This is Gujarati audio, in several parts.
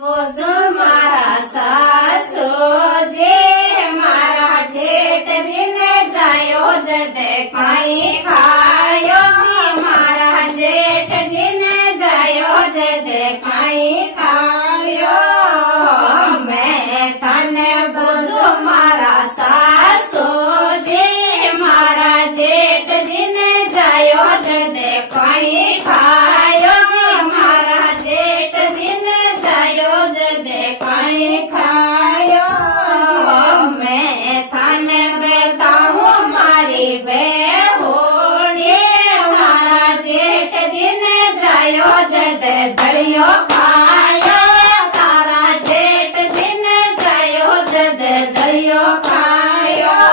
જો મારા સાસુજી મારા જેઠજીને જાયો જ દેખાઈ ખાયો મારા જેઠજીને જાયો જ દેખાઈ ખાયો મેં તને પૂછું મારા સાસુજી મારા જેઠજીને જાયો જ દેખાઈ ખાયો મારા જેઠજીને જાયો જ દેખાઈ ખાયો મેં તને બતાવું મારી બેહોળી મારા જેઠજીને જાયો જ દળિયો ખાયો તારા જેઠજીને જાયો જ દળિયો ખાયો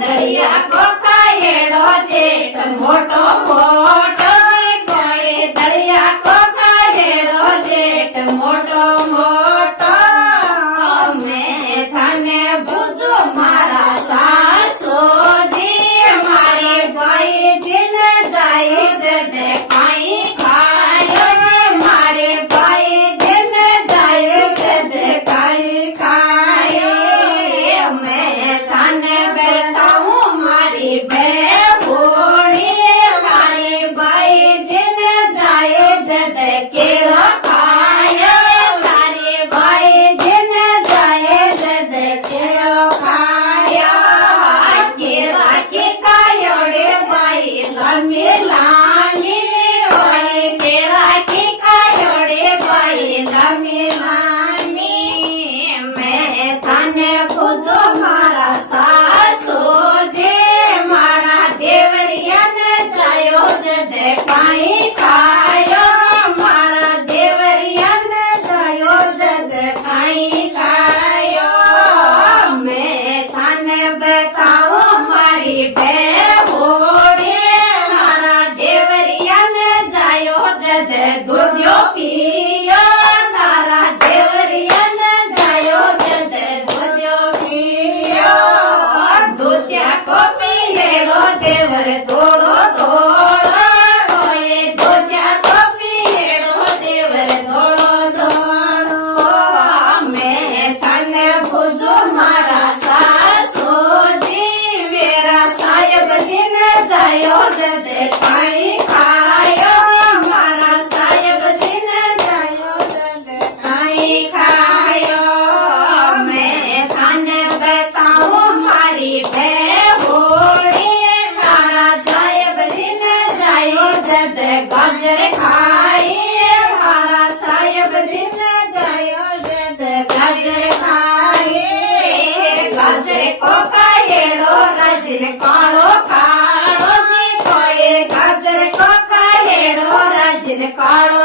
દળિયા કોખાયેડો જેઠ મોટો મોટો કોઈ દળિયા કોખાયેડો જેઠ મોટો મોટો મેં તને પૂછું મારા સાસુજી મારી ભાઈજીને જાયો જ દેખાઈ ખાયો મારે ભાઈજીને જાયો જ દેખાઈ ખાયો મેં તને બતાવું મારી બેહોળી મારી ભાઈજીને જાયો જ કેળો ખાયો તારી ભાઈજીને જાયો જ કેળો ખાયો કેળા કે કાયોડે ભાઈ લાંબી લાંબી હોય કેળા કે કાયોડે ભાઈ લાંબી લાંબી મેં તને પૂછું મારા સાસુજી મારા દેવરિયાને જાયો જ દેખાઈ ખાયો મારા દેવરિયાને જાયો જ દેખાઈ ખાયો મેં તને બતાવું મારી બેહોળી મારા દેવરિયાને જાયો જ દૂધ્યો પીયો તારા દેવરિયાને જાયો જ દૂધ્યો પીયો દૂધ્યા કોપી હેડો દેવર થોડો થોડો હોય દૂધ્યા કોપી હેડો દેવર થોડો થોડો મેં તને પૂછું મારા સાસુજી મેરા સાહેબજીને જાયો જ દેખાઈ ખાયો મારા સાહેબજીને જાયો જ દેખાઈ ખાયો મેં તને બતાવું મારી બેહોળી મારા સાહેબજીને જાયો જ ગાજર ખાઈ મારા સાહેબજીને જાયો જ ગાજર ખાઈ ગાજર કોકાયેડો રાજને કાળો કાળો જી કોઈ ગાજર કોકાયેડો રાજને કાળો